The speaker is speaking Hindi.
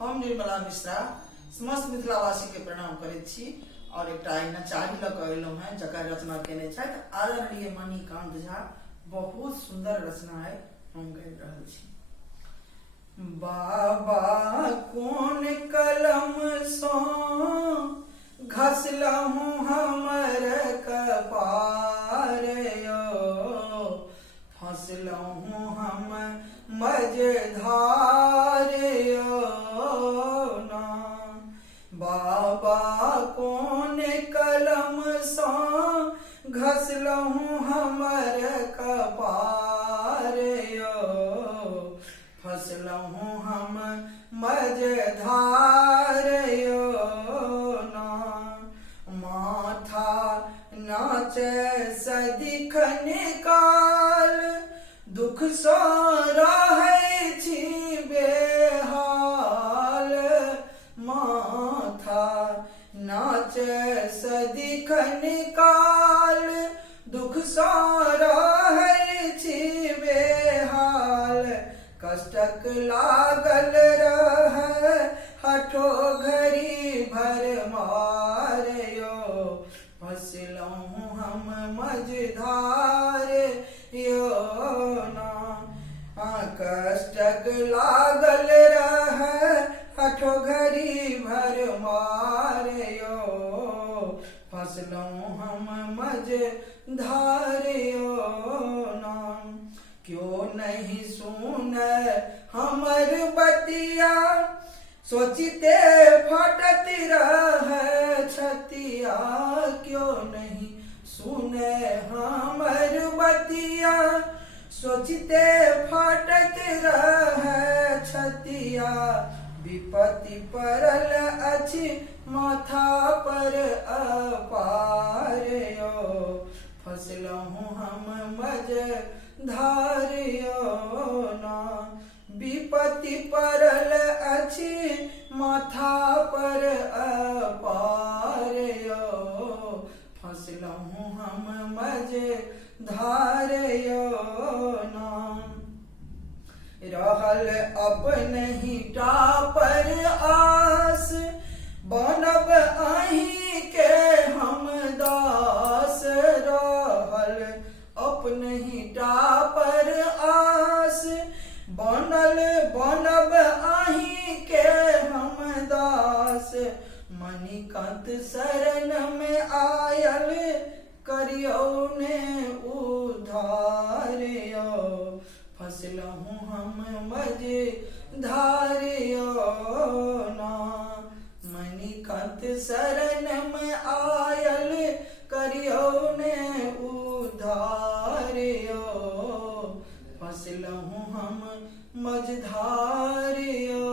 हम निर्मला मिश्रा समस्त मिथिलावासी के प्रणाम करैत छी और एक नचारी लऽ कऽ एलहुँ हैं जकर रचना केने छथि आदरणीय मणिकांत झा। बहुत सुंदर रचना है, हम गाबि रहल छी। बाबा कोन कलम सँ घसलहुँ हमर कपार यौ, फंसलहुँ हम मझधार यौ ना। बाबा कोन कलम सँ घसलहुँ हमर कपार यौ, फंसलहुँ हम मझधार यौ ना। माथा नाचे सदिखन काल, दुख सँ रहै छी बेहाल। माथा नाचे सदिखन काल, दुख सँ रहै छी बेहाल। कष्टक लागल रहै हठो घड़ी भर मार यौ, फंसलहुँ हम मझधार यौ ना। कष्टक लागल रहै हठो घड़ी भर मार यौ, फंसलहुँ हम मझधार यौ ना। क्यों नहीं सुने हमर बतिया, सोचिते फटत रहे छतिया। क्यों नहीं सुने हमर बतिया, सोचिते फटत रहे छतिया। विपत्ति पड़ल अछि माथा पर अपार यौ, फंसलहुँ हम मझधार यौ ना। विपत्ति पड़ल अछि माथा पर अपार यौ, फंसलहुँ हम मझधार यौ ना। रहल अपनहि टापर आस, बनब अहीं के हम दास। रहल अपनहि टापर आस, बनब अहीं के हम दास। मणिकांत शरण में आयल, करियौ ने उद्धार यौ, फंसलहुँ हम मझधार यौ ना। मणिकांत शरण में आयल, करियौ ने उद्धार यौ, फंसलहुँ हम मझधार यौ।